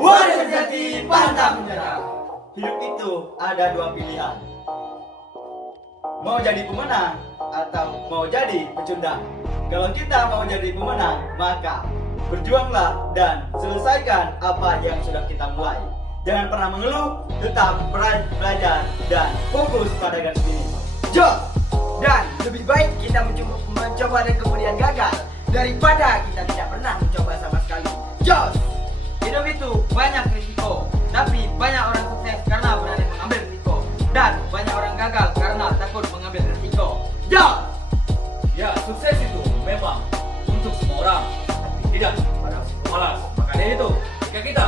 waris sejati pantang menyerah. Hidup itu ada dua pilihan, mau jadi pemenang atau mau jadi pecundang. Kalau kita mau jadi pemenang, maka berjuanglah dan selesaikan apa yang sudah kita mulai. Jangan pernah mengeluh, tetap belajar dan fokus pada garis finish. Jos! Dan lebih baik kita mencoba dan kemudian gagal daripada kita tidak pernah mencoba sama sekali. Jos! Hidup itu banyak risiko, tapi banyak orang sukses karena berani mengambil risiko, dan banyak orang gagal karena takut mengambil risiko. Jos! Ya, sukses itu memang untuk semua orang, tapi tidak pada si pemalas. Maka dari itu, jika kita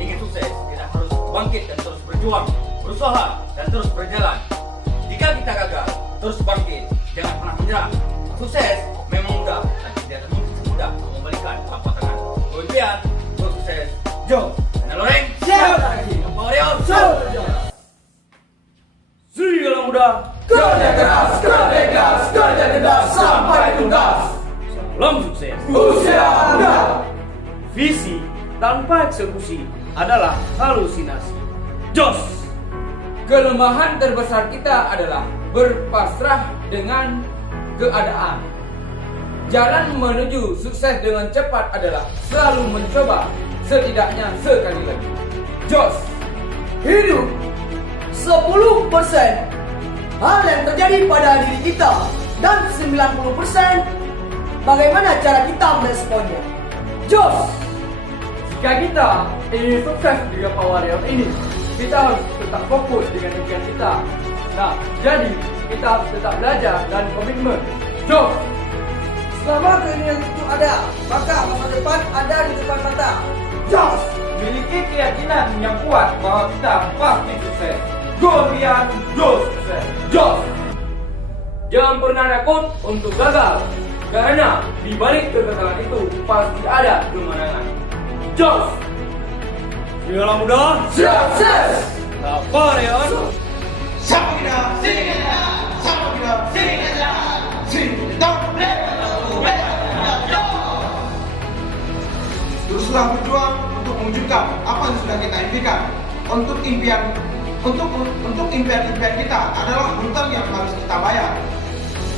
ingin sukses, kita harus bangkit dan terus berjuang, berusaha dan terus berjalan. Jika kita gagal, terus bangkit, jangan pernah menyerah. Sukses memang mudah, tapi tidak mungkin semudah mengembalikan telapak tangan. Impian, sukses, Jos! dan loreng, Siap lagi! Warrior, Segala muda, Kerja keras, kerja tegas sampai tuntas. salam sukses. Usia muda. Visi tanpa eksekusi adalah halusinasi. Jos! Kelemahan terbesar kita adalah berpasrah dengan keadaan. Jalan menuju sukses dengan cepat adalah selalu mencoba, setidaknya sekali lagi. Jos! Hidup 10% hal yang terjadi pada diri kita, dan 90% bagaimana cara kita meresponnya. Jos! Jika kita ingin sukses di Power Warrior ini, kita harus tetap fokus dengan impian kita. Nah, jadi kita harus tetap belajar dan komitmen. Jos! Selama keinginan itu ada, maka masa depan ada di depan mata. Jos! Miliki keyakinan yang kuat bahwa kita pasti sukses. Golian Jos sukses. Jos! Jangan pernah takut untuk gagal, karena di balik kegagalan itu pasti ada kemenangan. Jos! Segala muda, Siap, siap. Napoleon, Siapa kita? Sini kita. Siapa kita? Sini kita. Sini kita. Teruslah berjuang untuk mewujudkan apa yang sudah kita impikan. Untuk impian kita adalah hutang yang harus kita bayar.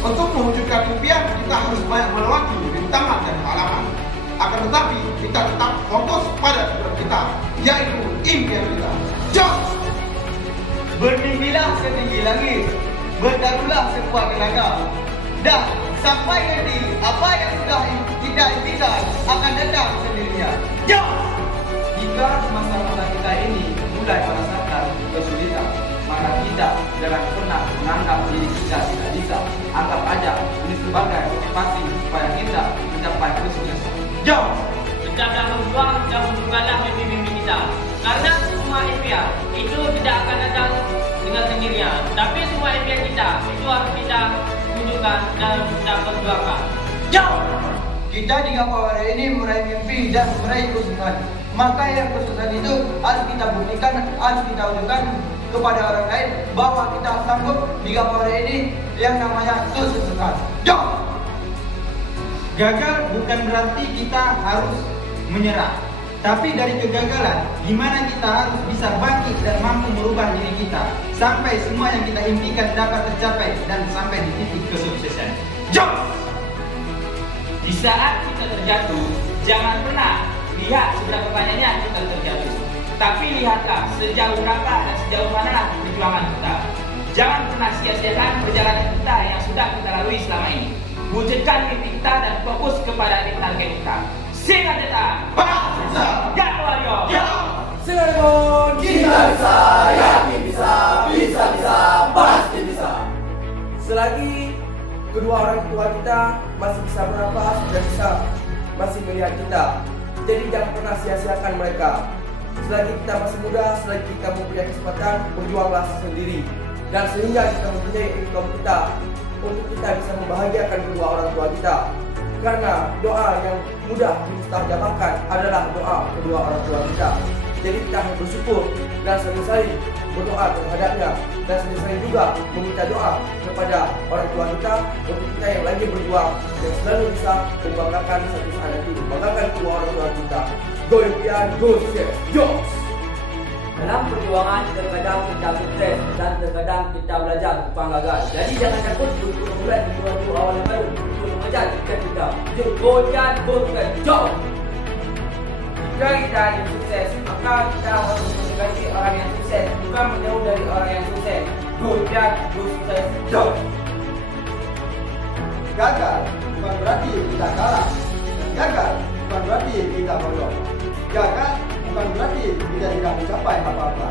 Untuk mewujudkan impian kita harus banyak melewati rintangan dan halangan. Akan tetapi kita tetap fokus pada tujuan kita, yaitu impian kita. Jos! Bermimpilah setinggi langit, bertaruhlah sekuat tenaga, dan sampai nanti apa yang sudah kita impikan akan datang sendirinya. Jos! Jika masa-masa kita ini mulai merasakan kesulitan, maka kita jangan pernah menganggap diri kita tidak bisa. Anggap aja ini sebagai motivasi supaya kita mencapai kesuksesan. Jos! Tetaplah berjuang dan wujudkanlah mimpi-mimpi kita. Karena semua impian itu tidak akan datang dengan sendirinya. Tapi semua impian kita itu harus kita wujudkan dan kita perjuangkan. Jos! Kita di Power ini meraih mimpi dan meraih kesuksesan. Maka yang kesuksesan itu harus kita buktikan, harus kita wujudkan kepada orang lain bahwa kita sanggup di Power ini yang namanya kesuksesan. Jos! Gagal bukan berarti kita harus menyerah. Tapi dari kegagalan, gimana kita harus bisa bangkit dan mampu merubah diri kita sampai semua yang kita impikan dapat tercapai dan sampai di titik kesuksesan. Jos! Di saat kita terjatuh, jangan pernah lihat seberapa banyaknya kita terjatuh. Tapi lihatlah sejauh berapa dan sejauh mana perjuangan kita. Jangan pernah sia-siakan perjalanan kita yang sudah kita lalui selama ini. Wujudkan mimpi kita dan fokus kepada target kita. Singkat kita, Bangsa. Gat Warrior. Cirebon! Kita bisa, yakin bisa, bisa, pasti bisa. Selagi kedua orang tua kita masih bisa bernafas dan bisa masih melihat kita, jadi jangan pernah sia-siakan mereka. Selagi kita masih muda, selagi kita mempunyai kesempatan, berjuanglah sendiri. Dan sehingga kita mempunyai income kita, untuk kita bisa membahagiakan kedua orang tua kita. Karena doa yang mudah dimustajabahkan adalah doa kedua orang tua kita. Jadi kita harus bersyukur dan sering-sering berdoa terhadapnya, dan sering-sering juga meminta doa kepada orang tua kita untuk kita yang lagi berjuang, yang selalu bisa membanggakan satu saat nanti, membanggakan kedua orang tua kita. Go impian, go sukses, Jos! Dalam perjuangan terkadang kita sukses dan terkadang kita belajar bukan gagal. Jadi jangan takut untuk memulai sesuatu awal yang baru untuk mengejar sukses kita. Go dan go sukses, jom! Jika kita ingin sukses, maka kita harus mendekati orang yang sukses, bukan menjauh dari orang yang sukses. Go dan go sukses, Jos! Gagal bukan berarti kita kalah. Gagal bukan berarti kita bodoh. Gagal bukan berarti kita tidak mencapai apa-apa.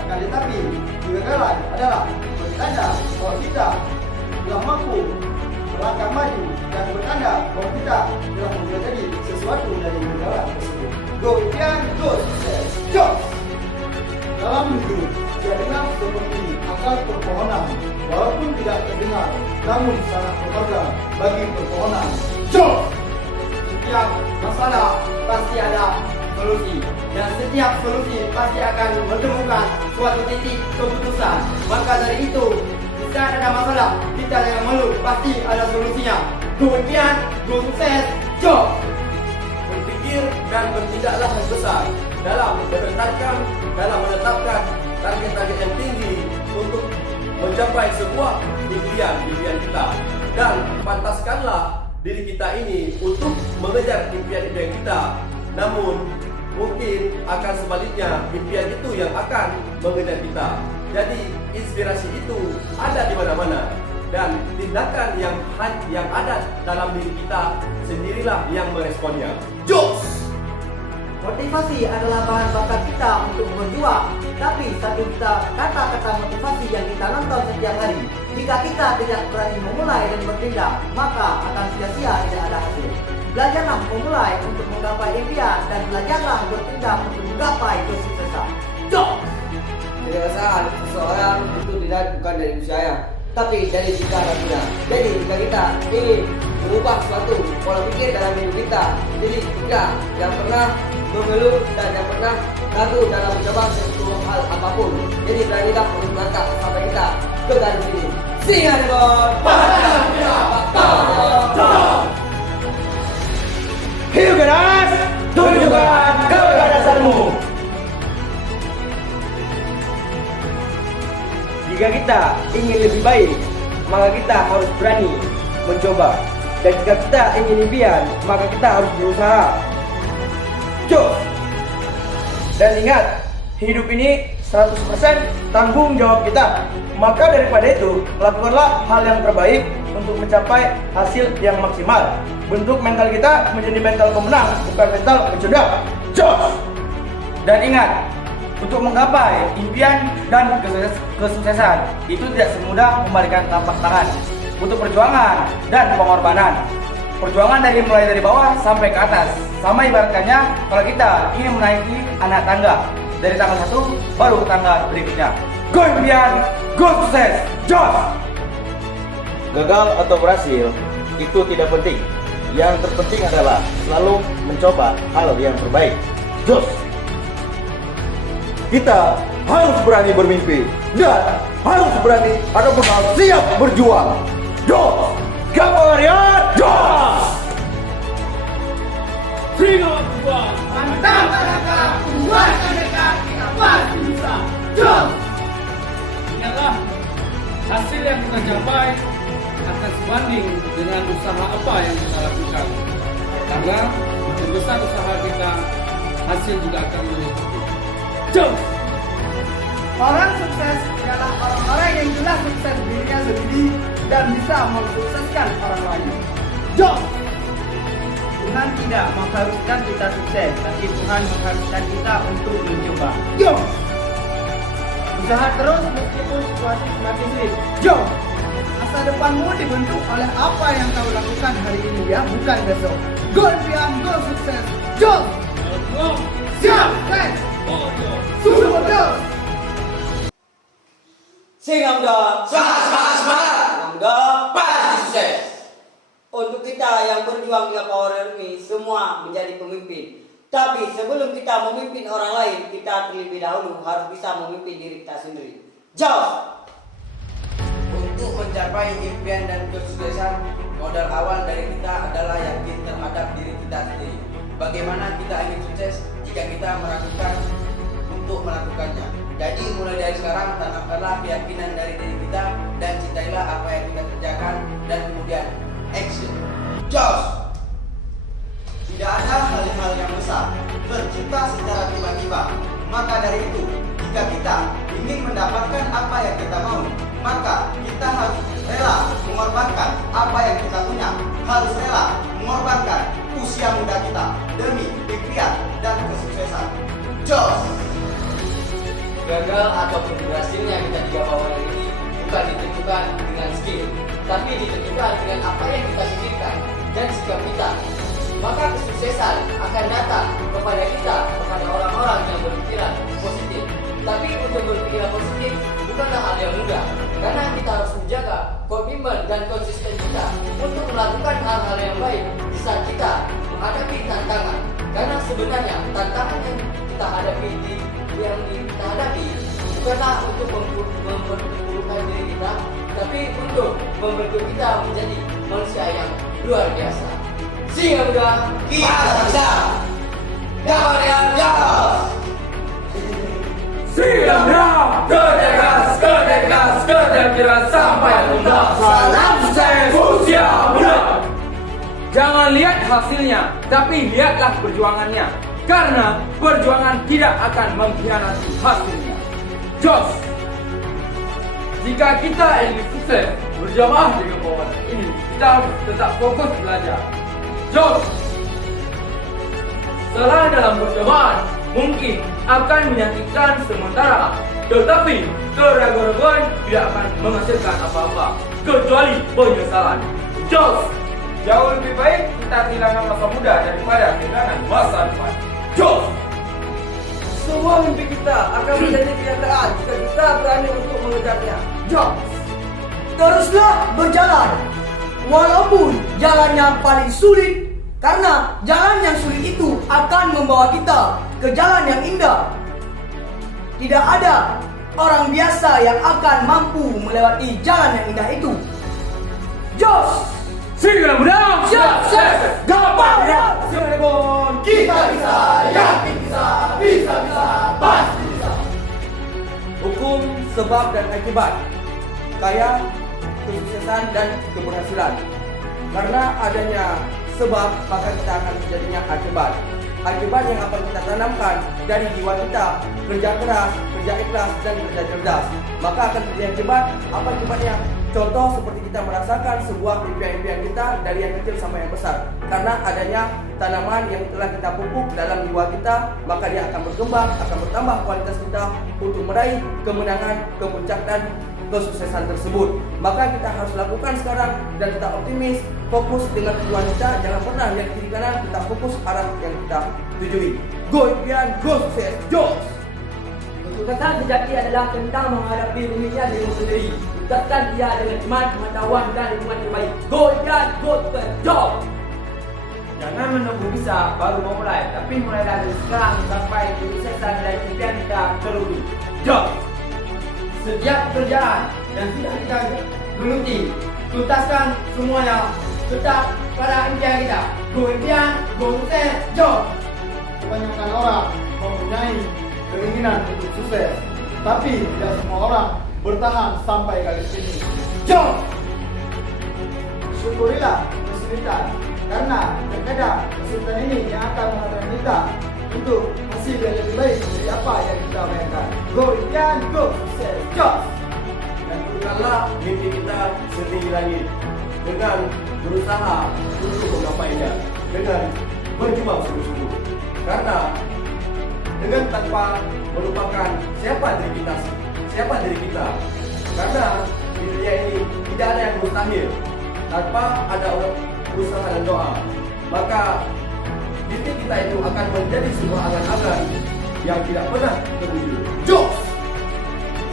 Akan tetapi, kegagalan adalah bertanda bahwa kita telah mampu melangkah maju dan bertanda bahwa kita telah mempelajari sesuatu dari kegagalan tersebut. Go impian, go sukses, Jos! Dalam hidup, jadilah seperti akar perpohonan, walaupun tidak terdengar, namun sangat berharga bagi perpohonan. Jos! Setiap masalah pasti ada solusi, dan setiap solusi pasti akan menemukan suatu titik keputusan. Maka dari itu, di saat ada masalah, kita jangan malu, pasti ada solusinya. Go impian, go sukses, Jos! Berpikir dan bertindaklah yang besar dalam menetapkan target-target yang tinggi untuk mencapai sebuah impian kita, dan pantaskanlah diri kita ini untuk mengejar impian kita. Namun mungkin akan sebaliknya, impian itu yang akan mengejar kita. Jadi inspirasi itu ada di mana-mana, dan tindakan yang ada dalam diri kita sendirilah yang meresponnya. Jos! Motivasi adalah bahan bakar kita untuk berjuang. Tapi satu kata-kata motivasi yang kita nonton setiap hari, jika kita tidak berani memulai dan bertindak, maka akan sia-sia, tidak ada hasil. Belajarlah memulai untuk menggapai impian, dan belajarlah bertindak untuk menggapai kesuksesan. Jos! Kedewasaan seseorang itu bukan dari usianya, tapi dari pikiran kita. Jadi jika kita ingin mengubah suatu pola pikir dalam hidup kita, jadi kita yang pernah mengeluh dan yang pernah ragu dalam mencoba sesuatu hal apapun. Jadi beranilah untuk melangkah sampai kita ke garis ini. Singa Demon, padam hidup keras, tunjukkan keberadasanmu. Jika kita ingin lebih baik, maka kita harus berani mencoba. Dan jika kita ingin impian, maka kita harus berusaha. Jos! Dan ingat, hidup ini 100% tanggung jawab kita. Maka daripada itu, lakukanlah hal yang terbaik untuk mencapai hasil yang maksimal. Bentuk mental kita menjadi mental pemenang, bukan mental pecundang. Jos! Dan ingat, untuk menggapai impian dan kesuksesan itu tidak semudah membalikan telapak tangan. Butuh perjuangan dan pengorbanan. Perjuangan mulai dari bawah sampai ke atas. Sama ibaratkannya kalau kita ingin menaiki anak tangga, dari tangga 1 baru tangga berikutnya. Go impian, go sukses, Jos! Gagal atau berhasil itu tidak penting. Yang terpenting adalah selalu mencoba hal yang terbaik. Jos! Kita harus berani bermimpi dan harus berani ataupun harus siap berjuang. Jos! Gambarnya Jos! Singa Tuhan. Mantap, mantap, kuat dekat, kita pasti bisa. Jos! Ingatlah, hasil yang kita capai akan sebanding dengan usaha apa yang kita lakukan. Karena makin besar usaha kita, hasil juga akan mengikuti. Jom! Orang sukses adalah orang-orang yang jelas sukses dirinya sendiri dan bisa mensukseskan orang lain. Jos! Tuhan tidak mengharuskan kita sukses, tapi Tuhan mengharuskan kita untuk mencoba. Jos! Usaha terus meskipun situasi semakin sulit. Jos! Masa depanmu dibentuk oleh apa yang kau lakukan hari ini, ya, bukan besok. Go impian, go sukses. Jos! Siap, guys! Super Jos! Singa muda, Semangat! muda, Pasti sukses! untuk kita yang berjuang di Power ini semua menjadi pemimpin. Tapi sebelum kita memimpin orang lain, kita terlebih dahulu harus bisa memimpin diri kita sendiri. Jos! Untuk mencapai impian dan kesuksesan, modal awal dari kita adalah yakin terhadap diri kita sendiri. Bagaimana kita ingin sukses jika kita meragukan untuk melakukannya. Jadi mulai dari sekarang tanamkanlah keyakinan dari diri kita dan cintailah apa yang kita kerjakan dan kemudian action. Jos! Tidak ada hal-hal yang besar tercipta secara tiba-tiba. Maka dari itu, jika kita ingin mendapatkan apa yang kita mau, maka kita harus rela mengorbankan apa yang kita punya. Harus rela mengorbankan usia muda kita demi impian dan kesuksesan. Jos! Gagal ataupun berhasilnya kita di awal ini bukan ditentukan dengan skill, tapi ditentukan dengan apa yang kita pikirkan dan sikap kita. Maka kesuksesan akan datang kepada kita, kepada orang-orang yang berpikiran positif. Tapi untuk berpikiran positif bukanlah hal yang mudah, karena kita harus menjaga komitmen dan konsisten kita untuk melakukan hal-hal yang baik di saat kita menghadapi tantangan. Karena sebenarnya tantangan yang kita hadapi bukanlah untuk memperburukkan diri kita, tapi untuk membentuk kita menjadi manusia yang luar biasa. Singa muda, kita bisa. Gambarnya Jos. Singa muda, kerja keras sampai tuntas. Salam sukses. Usia muda. Jangan lihat hasilnya, tapi lihatlah perjuangannya. Karena perjuangan tidak akan mengkhianati hasilnya. Jos! Jika kita ingin sukses berjamaah dengan kawan ini, kita harus tetap fokus belajar. Jos! Salah dalam berjamaah mungkin akan menyakitkan sementara, tetapi keraguan-raguan tidak akan menghasilkan apa-apa kecuali penyesalan. Jos! Jauh lebih baik kita kehilangan masa muda daripada kehilangan masa depan. Jos! Semua mimpi kita akan menjadi kenyataan jika kita berani untuk mengejarnya. Jos! Teruslah berjalan, walaupun jalannya paling sulit, karena jalan yang sulit itu akan membawa kita ke jalan yang indah. Tidak ada orang biasa yang akan mampu melewati jalan yang indah itu. Jos! Singa muda, sukses! Gampang ya! Cirebon, Kita bisa, yakin bisa, pasti bisa. hukum sebab dan akibat, kaya, kesuksesan dan keberhasilan. Karena adanya sebab, maka kita akan menjadinya akibat. Akibat yang akan kita tanamkan dari jiwa kita, kerja keras, kerja ikhlas, dan kerja cerdas, maka akan terjadi akibat. Apa akibatnya? Contoh seperti kita merasakan sebuah impian-impian kita dari yang kecil sampai yang besar. Karena adanya tanaman yang telah kita pupuk dalam jiwa kita, maka dia akan berkembang, akan bertambah kualitas kita untuk meraih kemenangan, kepuncak, kesuksesan tersebut. Maka kita harus lakukan sekarang dan kita optimis, fokus dengan tujuan kita, jangan pernah lihat kiri kanan, kita fokus arah yang kita tujui. Go impian, go sukses, Jos! Kesuksesan sejati adalah tentang menghadapi dunia dengan sendiri. Tuntaskan dia dengan iman, pengetahuan dan lingkungan terbaik. Go dan go terjauh. Jangan menunggu bisa baru memulai, tapi mulai dari sekarang sampai kesuksesan dan impian kita terwujud. Jos! Setiap pekerjaan yang sudah kita geluti, tuntaskan semuanya, tetap pada impian kita. Go impian, go sukses, Jos! Kebanyakan orang mempunyai keinginan untuk sukses, tapi tidak semua orang bertahan sampai garis finish. Jos! Syukurilah kesulitan, karena terkadang kesulitan ini yang akan menghantarkan kita untuk hasil yang lebih baik dari apa yang kita bayangkan. Go impian, go sukses, Jos! Dan turunkanlah mimpi kita setinggi langit dengan berusaha untuk menggapainya, dengan berjuang sungguh-sungguh. Karena dengan tanpa melupakan siapa diri kita. Karena di dunia ini tidak ada yang mustahil tanpa ada usaha dan doa. Maka mimpi kita itu akan menjadi sebuah angan-angan yang tidak pernah terwujud. Jos!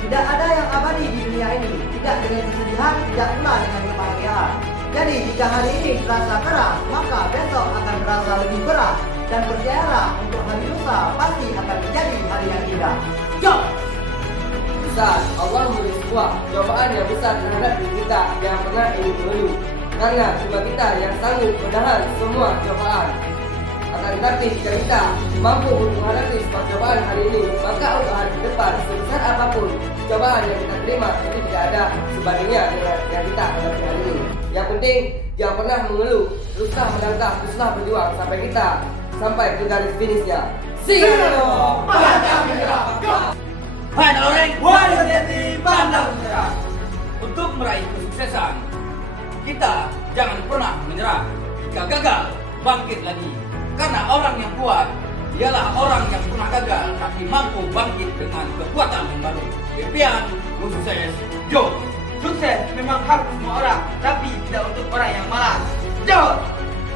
Tidak ada yang abadi di dunia ini, tidak dengan kesedihan, tidak pula dengan kebahagiaan. Jadi jika hari ini terasa keras, maka besok akan terasa lebih berat. Dan percayalah, untuk hari lusa pasti akan menjadi hari yang indah. Jom! Besar, Allah memberi sebuah cobaan yang besar terhadap diri kita yang pernah ingin mengeluh. Karena cuma kita yang sanggup menahan semua cobaan. Akan tetapi jika kita mampu menghadapi cobaan hari ini, maka untuk hari ke depan sebesar apapun cobaan yang kita terima, tapi tidak ada sebandingnya dengan yang kita hadapi hari ini. Yang penting jangan pernah mengeluh, teruslah melangkah, teruslah berjuang sampai kita sampai ke garis finishnya. Singo pantang menyerah. Hai Naloreng, Warrior sejati pantang menyerah. untuk meraih kesuksesan, kita jangan pernah menyerah. Jika gagal, bangkit lagi. Karena orang yang kuat ialah orang yang pernah gagal tapi mampu bangkit dengan kekuatan yang baru. Impian, sukses, Jo. Sukses memang hak semua orang, tapi tidak untuk orang yang malas. Jauh!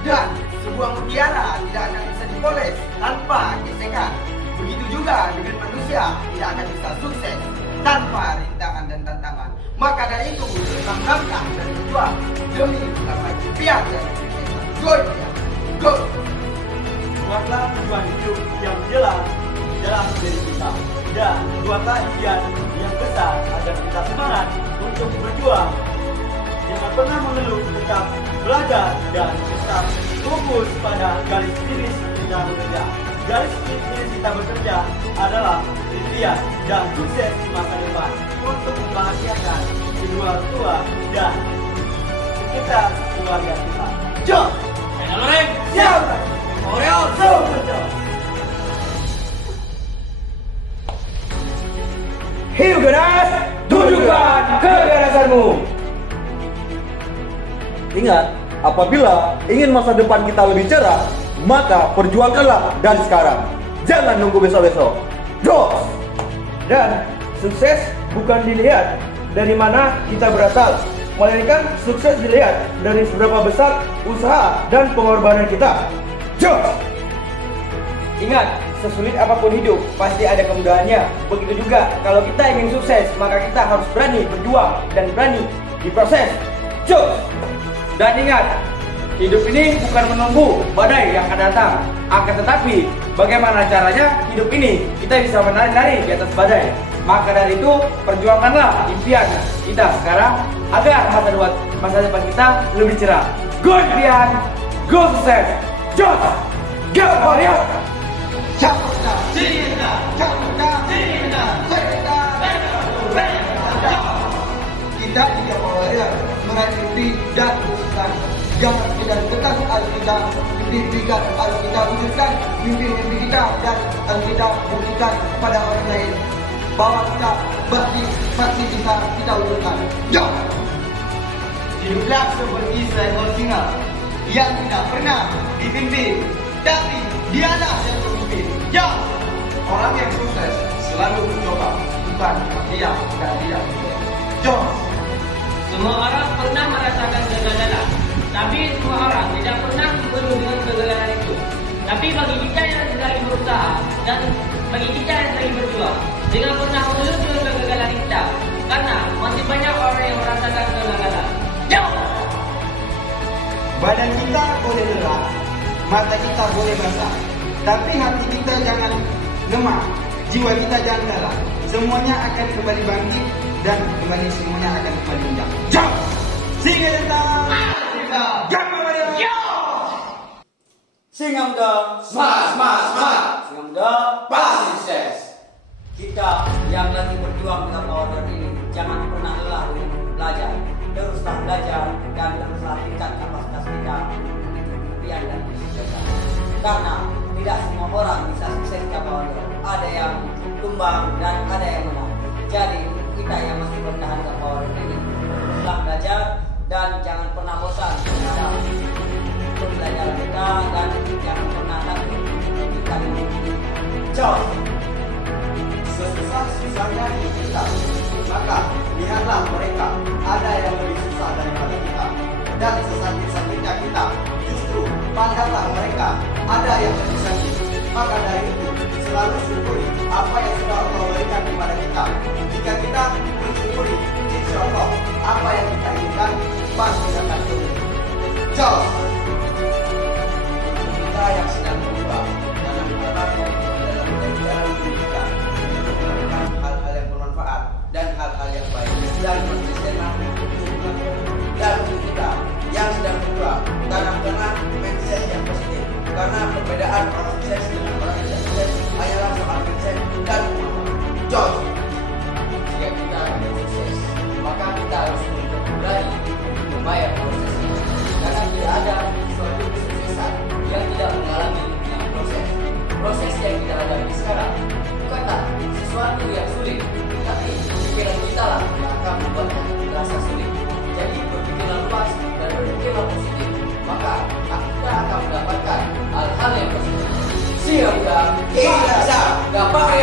Dan sebuah mutiara tidak akan bisa dipoles tanpa gesekan. Begitu juga dengan manusia tidak akan bisa sukses tanpa rintangan dan tantangan. Maka dari itu, tetap langkah dan berjuang demi mencapai impian dan kesuksesan. Go! Buatlah tujuan hidup yang jelas dalam diri kita, dan buatlah impian yang besar agar kita semangat untuk berjuang. Jangan pernah mengeluh, tetap belajar dan tetap fokus pada garis finish kita bekerja. Garis finish kita bekerja adalah impian dan sukses di masa depan untuk membahagiakan kedua orang tua dan kita keluarga kita. Jom! Hai Naloreng, Siap! Orion, Hiu ganas, tunjukkan keganasanmu. Ingat, apabila ingin masa depan kita lebih cerah, maka perjuangkanlah dari sekarang. Jangan nunggu besok-besok. Jos! Dan sukses bukan dilihat dari mana kita berasal, melainkan sukses dilihat dari seberapa besar usaha dan pengorbanan kita. Jos! Ingat, sesulit apapun hidup, pasti ada kemudahannya. Begitu juga, kalau kita ingin sukses, maka kita harus berani berjuang dan berani diproses. Jos! Dan ingat, hidup ini bukan menunggu badai yang akan datang. Akan tetapi, bagaimana caranya hidup ini kita bisa menari-nari di atas badai. Maka dari itu, perjuangkanlah impian kita sekarang agar masa depan kita lebih cerah. Go impian, go sukses. Jos! Go Warrior! Kita juga Warrior meraih mimpi dan kesuksesan. Jangan sekedar kertas harus kita impikan, harus kita wujudkan mimpi-mimpi kita dan harus kita buktikan kepada orang lain bahwa kita pasti bisa kita wujudkan. Jom! Hiduplah seperti seekor singa yang tidak pernah dipimpin, tapi dialah yang memimpin. Jom! Orang yang sukses selalu mencoba, bukan diam dan diam. Jom! Semua orang pernah merasakan kegagalan, tapi semua orang tidak pernah mengeluh dengan kegagalan itu. Tapi bagi kita yang lagi berusaha dan bagi kita yang lagi berjuang, jangan pernah mengeluh dengan kegagalan kita, karena masih banyak orang yang merasakan kegagalan. Jauh! Badan kita boleh lelah, mata kita boleh basah, tapi hati kita jangan lemah, jiwa kita jangan lelah. Semuanya akan kembali bangkit dan kembali semuanya akan kembali menjadi. Jom! Singa datang! Gamma Warrior! Singa muda, singa muda, pasti sukses. kita yang lagi berjuang dengan Warrior ini jangan pernah lelah untuk belajar. Teruslah belajar dan teruslah tingkat kapasitas kita untuk impian dan kesuksesan. Karena tidak semua orang bisa sukses kayak Warrior. Ada yang tumbang dan ada yang menang. Jadi kita yang masih bertahan ke Warrior ini teruslah belajar dan jangan pernah bosan terhadap pembelajaran kita dan jangan pernah takut kita memiliki Jos, sesusah-susahnya hidup kita, maka lihatlah mereka, ada yang lebih susah daripada kita. Dan sesakit-sakitnya kita, justru pandanglah mereka, ada yang lebih sakit. Maka dari itu, selalu syukuri apa yang sudah Allah berikan kepada kita. Jika kita mensyukuri, insya Allah apa yang kita inginkan pasti akan turun. Jos, kita yang sedang berubah dalam kita untuk melakukan hal-hal yang bermanfaat dan hal-hal yang baik dan berkesenang dan untuk kita yang sedang berjuang tanamkanlah mindset yang positif karena perbedaan sesuatu yang sulit, tapi pikiran kita lah yang akan membuatnya terasa sulit. Jadi berpikirlah luas dan berpikirlah positif, maka kita akan mendapatkan hal-hal yang positif. Siap, tidak bisa, gak pakai